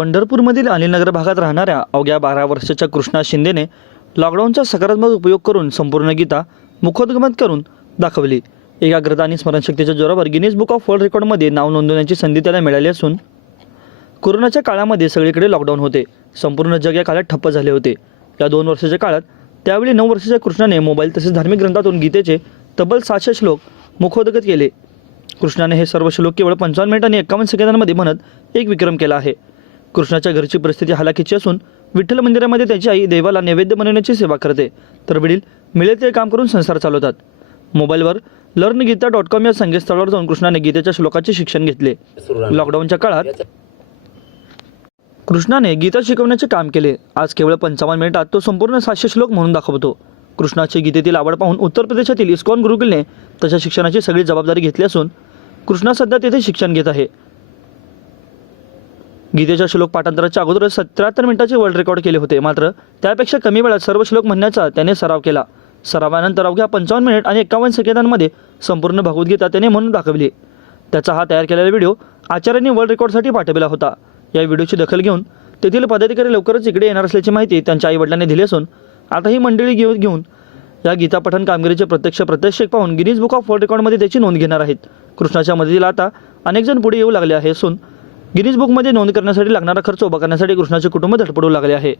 पंढरपूरमधील अनिलनगर भागात राहणाऱ्या अवघ्या 12 वर्षाच्या कृष्णा शिंदेने लॉकडाऊनचा सकारात्मक उपयोग करून संपूर्ण गीता मुखोद्गमन करून दाखवली। एकाग्रता आणि स्मरणशक्तीच्या जोरावर गिनीज बुक ऑफ वर्ल्ड रेकॉर्डमध्ये नाव नोंदवण्याची संधी त्याला मिळाली असून कोरोनाच्या काळामध्ये सगळीकडे लॉकडाऊन होते। संपूर्ण जग या काळात ठप्प झाले होते। या 2 वर्षाच्या काळात त्यावेळी 9 वर्षाच्या कृष्णाने मोबाईल तसेच धार्मिक ग्रंथातून गीतेचे तब्बल 700 श्लोक मुखोद्गत केले। कृष्णाने हे सर्व श्लोक केवळ 55 मिनिट आणि 51 सेकंदांमध्ये म्हणत एक विक्रम केला आहे। कृष्णाच्या घरची परिस्थिती हालाकीची असून विठ्ठल मंदिरामध्ये त्याची आई देवाला नैवेद्य बनवण्याची सेवा करते, तर वडील मिळेल ते काम करून संसार चालवतात। मोबाईलवर learngita.com या संकेतस्थळावर जाऊन कृष्णाने गीतेच्या श्लोकाचे शिक्षण घेतले। लॉकडाऊनच्या काळात कृष्णाने गीता शिकवण्याचे काम केले। आज केवळ 55 मिनिटात तो संपूर्ण 700 श्लोक म्हणून दाखवतो। कृष्णाची गीतेतील आवड पाहून उत्तर प्रदेशातील इस्कॉन गुरुकुलने त्याच्या शिक्षणाची सगळी जबाबदारी घेतली असून कृष्णा सध्या तेथे शिक्षण घेत आहे। गीतेच्या श्लोक पाठांतराच्या अगोदर 77 मिनिटाचे वर्ल्ड रेकॉर्ड केले होते, मात्र त्यापेक्षा कमी वेळात सर्व श्लोक म्हणण्याचा त्याने सराव केला। सरावानंतर अवघ्या 55 मिनिट आणि 51 सेकंदांमध्ये संपूर्ण भगवद्गीता त्याने म्हणून दाखवली। त्याचा हा तयार केलेला व्हिडिओ आचार्यांनी वर्ल्ड रेकॉर्डसाठी पाठवला होता। या व्हिडिओची दखल घेऊन तेथील पदाधिकारी लवकरच इकडे येणार असल्याची माहिती त्यांच्या आईवडिलांनी दिली असून आता ही मंडळी घेऊन या गीता पठण कामगिरीचे प्रत्यक्ष पाहून गिनीज बुक ऑफ वर्ल्ड रेकॉर्डमध्ये त्याची नोंद घेणार आहेत। कृष्णाच्या मदतीला आता अनेक जण पुढे येऊ लागले आहे असून गिनीज बुकमध्ये नोंद करण्यासाठी लागणारा खर्च उभा करण्यासाठी कृष्णाचे कुटुंब धडपडू लागले आहे।